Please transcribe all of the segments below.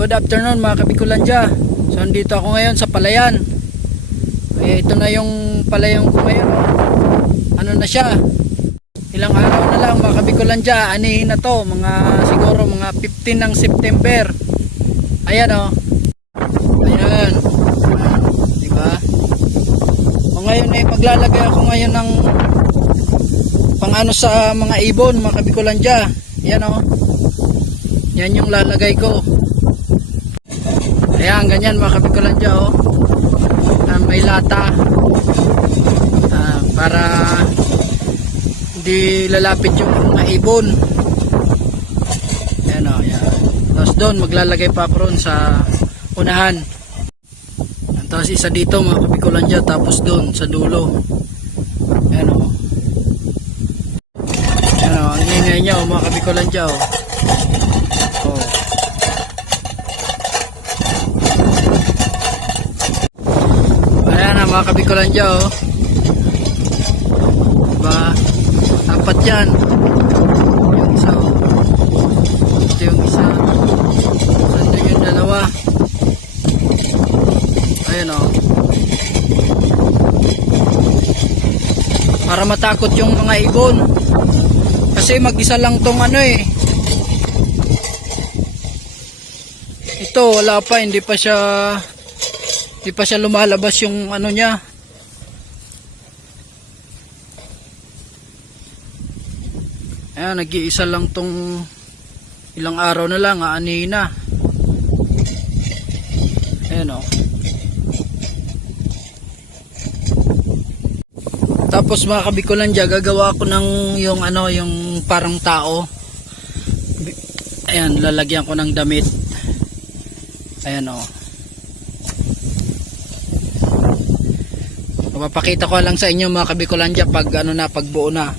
Good afternoon mga kabikulandya. So andito ako ngayon sa palayan. Ito na yung palayan ko ngayon. Ano na siya? Ilang araw na lang mga kabikulandya. Anihin na to. Siguro mga 15 ng September. Ayan o. Ayan. Diba? O ngayon ay maglalagay ako ngayon ng pang-ano sa mga ibon mga kabikulandya. Ayan o. Yan yung lalagay ko. Ayan, ganyan mga kabikulandya oh. May lata para hindi lalapit yung mga ibon. Ayan o, ayan. Tapos doon maglalagay pa ako ron sa unahan. Tapos isa dito mga kabikulandya, tapos doon sa dulo. Ayan o. Ayan o, ang ingay niya mga kabikulandya oh. Mga kabikulandya oh. Diba? Apat yan. Yung isa oh. Ito yung isa. Ito yung dalawa. Ayan oh. Para matakot yung mga ibon. Kasi mag-isa lang tong ano eh. Ito wala pa, hindi pa siya lumalabas yung ano niya. Ayan, nag-iisa lang tong ilang araw na lang, aanihin na. Ayan o. Tapos mga kabikulandya, gagawa ko ng yung ano, yung parang tao. Ayan, lalagyan ko ng damit. Ayan o. Mapapakita ko lang sa inyo mga kabikulandya pag ano na, pag buo na.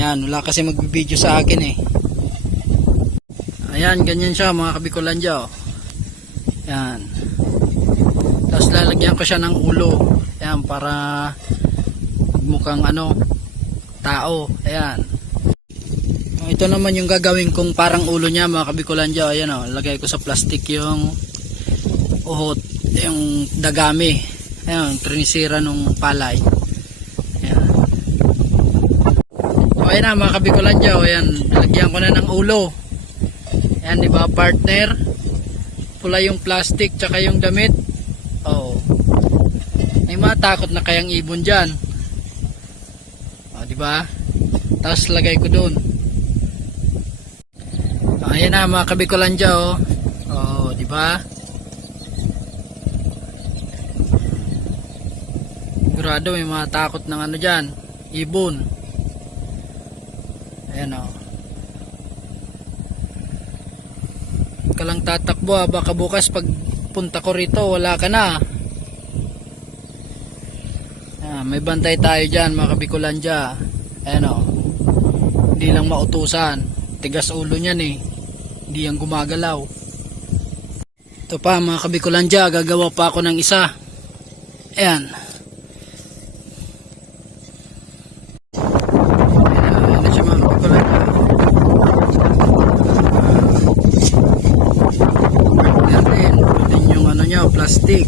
Yan, wala kasi magbibideo sa akin eh. Ayan, ganyan siya mga kabikulandya oh. Yan. Tapos lalagyan ko siya ng ulo. Ayan, para mukhang ano, tao. Ayan. Ito naman yung gagawin kong parang ulo niya mga kabikulandya. Ayan oh, lagay ko sa plastic yung uhot, yung dagami. Ayan, trinisira nung palay. Ayan. O ayan na mga kabikulandya. Ayan, lagyan ko na ng ulo. Ayan, diba partner? Pula yung plastic tsaka yung damit. Oh. May matakot na kayang ibon dyan. O, diba? Tapos lagay ko dun. O, ayan na mga kabikulandya. Oh, diba? Sigurado may mga takot ng ano dyan, ibon. Ayan o. Ka lang tatakbo baka bukas pag punta ko rito wala ka na. Ayan, may bantay tayo dyan mga kabikulandya. Ayan o. Hindi lang mautusan, tigas ulo nyan eh, hindi yan gumagalaw. Ito pa mga kabikulandya, gagawa pa ako ng isa. Ayan. Plastic.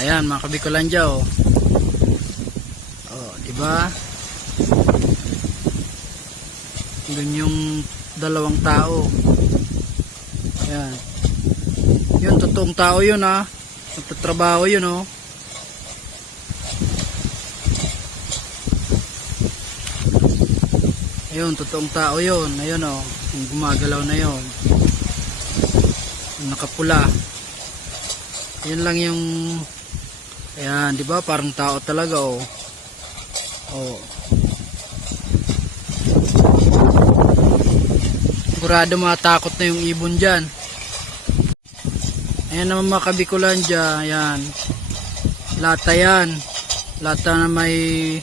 Ayan mga kabikulandya oh. Oh, di ba? Doon yung dalawang tao. Ayan. Yun, totoong tao yun ha. Nagtatrabaho yun oh. Ayun, totoong tao yun. Ayun oh, yung gumagalaw na yun. Yung nakapula. Yun lang yung, ayan, di ba? Parang tao talaga oh. Oh. Sigurado matakot na yung ibon dyan. Ayan naman mga kabikulandya, ayan. Lata yan. Lata na may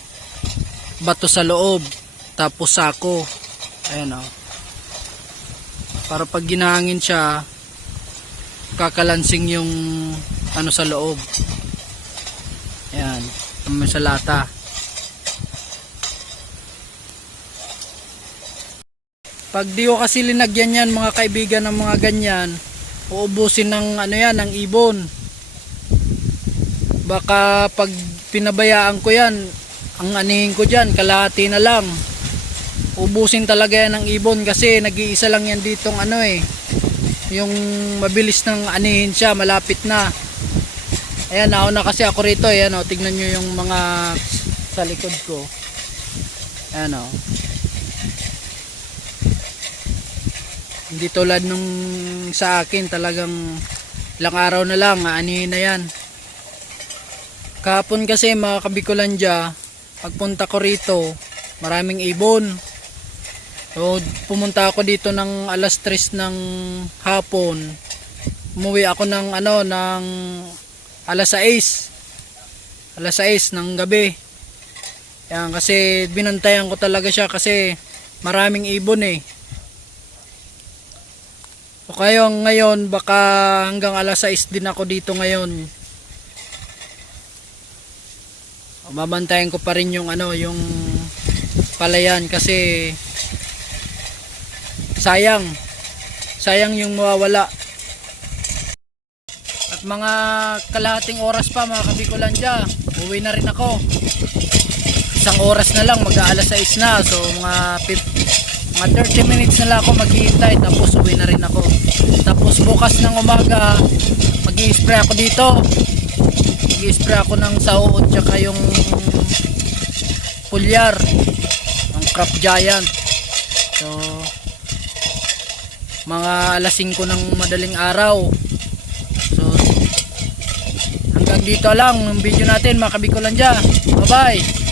bato sa loob. Tapos sako. Ayan o. Para pag ginahangin siya, kakalansing yung ano sa loob. Ayan, sa lata. Pag di ko kasi linagyan yan mga kaibigan ng mga ganyan, uubusin ng ano yan, ng ibon. Baka pag pinabayaan ko yan, ang anihin ko dyan, kalahati na lang. Ubusin talaga yan ng ibon kasi nag-iisa lang yan ditong ano eh. Yung mabilis ng anihin siya, malapit na. Ayan, nauna kasi ako rito. Ayan o, tignan nyo yung mga sa likod ko. Ayan o. Hindi tulad nung sa akin, talagang ilang araw na lang, aanihin na yan. Kahapon kasi mga kabikulandya, pagpunta ko rito, maraming ibon. So, pumunta ako dito ng alas 3 ng hapon. Umuwi ako ng ano, ng alas 6. Alas 6 ng gabi. Yan, kasi binantayan ko talaga siya kasi maraming ibon eh. So kayo ngayon baka hanggang alas 6 din ako dito ngayon. Babantayan ko pa rin yung ano, yung palayan kasi sayang yung mawawala. At mga kalahating oras pa mga kabikulandya, uwi na rin ako. Isang oras na lang, mag-aalas 6 na. So mga 30 minutes na lang ako maghihintay, tapos uwi na rin ako. Tapos bukas ng umaga mag-i-spray ako dito. Mag-i-spray ako ng sauot tsaka yung pulyar, ang crop giant. So mga alas 5 ng madaling araw. So hanggang dito lang ang video natin mga kabikulandya. Bye bye.